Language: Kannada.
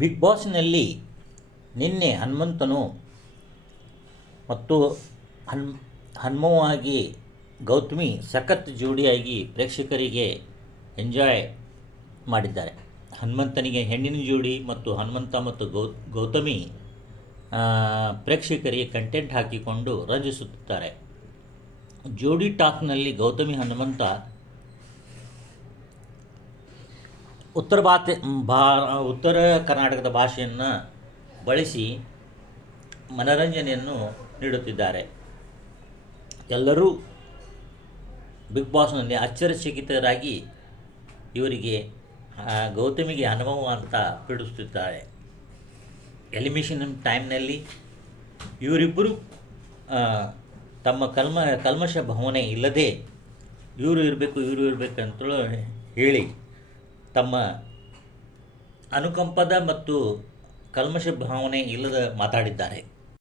ಬಿಗ್ ಬಾಸ್ನಲ್ಲಿ ನಿನ್ನೆ ಹನುಮಂತನು ಮತ್ತು ಹನುಮವಾಗಿ ಗೌತಮಿ ಸಖತ್ ಜೋಡಿಯಾಗಿ ಪ್ರೇಕ್ಷಕರಿಗೆ ಎಂಜಾಯ್ ಮಾಡಿದ್ದಾರೆ. ಹನುಮಂತನಿಗೆ ಹೆಣ್ಣಿನ ಜೋಡಿ ಮತ್ತು ಹನುಮಂತ ಮತ್ತು ಗೌತಮಿ ಪ್ರೇಕ್ಷಕರಿಗೆ ಕಂಟೆಂಟ್ ಹಾಕಿಕೊಂಡು ರಂಜಿಸುತ್ತಿದ್ದಾರೆ. ಜೋಡಿ ಟಾಕ್ನಲ್ಲಿ ಗೌತಮಿ ಹನುಮಂತ ಉತ್ತರ ಕರ್ನಾಟಕದ ಭಾಷೆಯನ್ನು ಬಳಸಿ ಮನರಂಜನೆಯನ್ನು ನೀಡುತ್ತಿದ್ದಾರೆ. ಎಲ್ಲರೂ ಬಿಗ್ ಬಾಸ್ನಲ್ಲಿ ಆಶ್ಚರ್ಯಚಕಿತರಾಗಿ ಇವರಿಗೆ ಗೌತಮಿಗೆ ಅನುಭವ ಅಂತ ಪೀಡಿಸುತ್ತಿದ್ದಾರೆ. ಎಲಿಮಿನೇಷನ್ ಟೈಮ್ನಲ್ಲಿ ಇವರಿಬ್ಬರು ತಮ್ಮ ಕಲ್ಮಶ ಭಾವನೆ ಇಲ್ಲದೆ ಇವರು ಇರಬೇಕು ಅಂತೇಳಿ ಹೇಳಿ ತಮ್ಮ ಅನುಕಂಪದ ಮತ್ತು ಕಲ್ಮಶ ಭಾವನೆ ಇಲ್ಲದ ಮಾತಾಡಿದ್ದಾರೆ.